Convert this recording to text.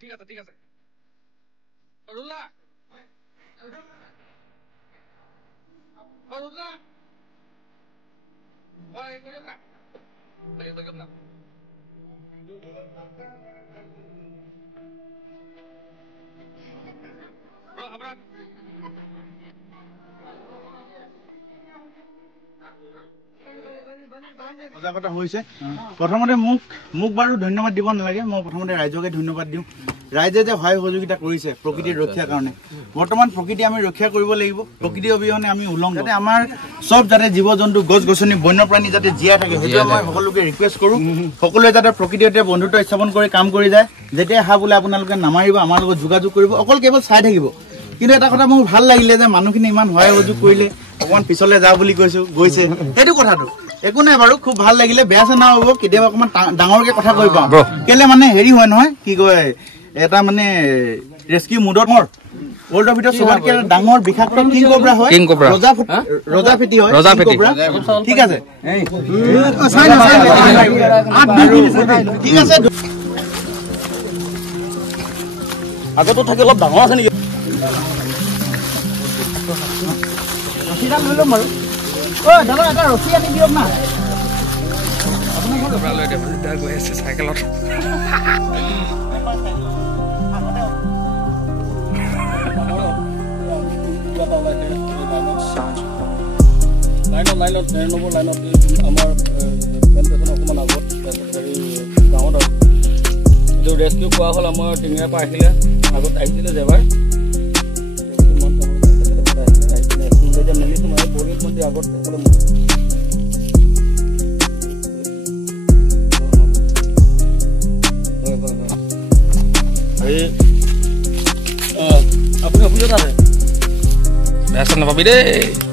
ঠিক আছে ঠিক আছে ৰুলা ৰুলা ওই কইও না কইও না bro abra কথা হৈছে প্ৰথমতে মোক বাৰু ধন্যবাদ দিব নালাগে মই প্ৰথমতে ৰাইজকে ধন্যবাদ দিওঁ ৰাইজে যে সহায় সহযোগিতা কৰিছে প্ৰকৃতিৰ ৰক্ষাৰ কাৰণে বৰ্তমান প্ৰকৃতি আমি ৰক্ষা কৰিব লাগিব প্ৰকৃতি অবিহনে আমি উলংঘ যাতে আমাৰ সব যাতে জীৱ জন্তু গছ গছনি বন্যপ্ৰাণী যাতে জীয়াই থাকে সেইটো মই সকলোকে ৰিকুৱেষ্ট কৰোঁ সকলোৱে যাতে প্ৰকৃতিৰ সৈতে বন্ধুত্ব স্থাপন কৰি কাম কৰি যায় যেতিয়া হা বোলে আপোনালোকে নামাৰিব আমাৰ লগত যোগাযোগ কৰিব অকল কেৱল চাই থাকিব কিন্তু এটা কথা মোৰ ভাল লাগিলে যে মানুহখিনি ইমান সহায় সহযোগ কৰিলে অকমান পিছলে যা বুলি কৈছো গৈছে সেইটো কথাটো একো নাই বাৰু খুব ভাল লাগিলে বেয়া চেনা হ'ব কেতিয়াবা অকমান ডাঙৰকে কথা কৈ পাওঁ কেলে মানে হেৰি হয় নহয় কি কয় এটা মানে ৰেস্কিউ মুডত মোৰ ওল্ড ভিতৰত সবতকে ডাঙৰ বিখাক্ত কিং কোবৰা হয় ৰজা ফেটি হয় ৰজা ফেটি ঠিক আছে ঠিক আছে আগতো থাকি অলপ ডাঙৰ আছে নেকি ৰছীডাল লৈ ল'ম বাৰু ঐ দাদা এটা ৰছী আনি দিয়ক না আপোনাৰ ঘৰ পৰা লৈ গৈ আছে চাইকেলত লাইনত আমাৰ অকণমান আগত হেৰি গাঁৱত এইটো ৰেস্কিউ কৰা হ'ল আমাৰ টিঙিৰাৰ পৰা আহিলে আগত আহিছিলে যেবাৰ মেলিছোঁ মানে পৰিৱেশ মন্ত্ৰী আগত সকলোৱে আপুনি অফিচত আছে বেয়া নাপাবি দেই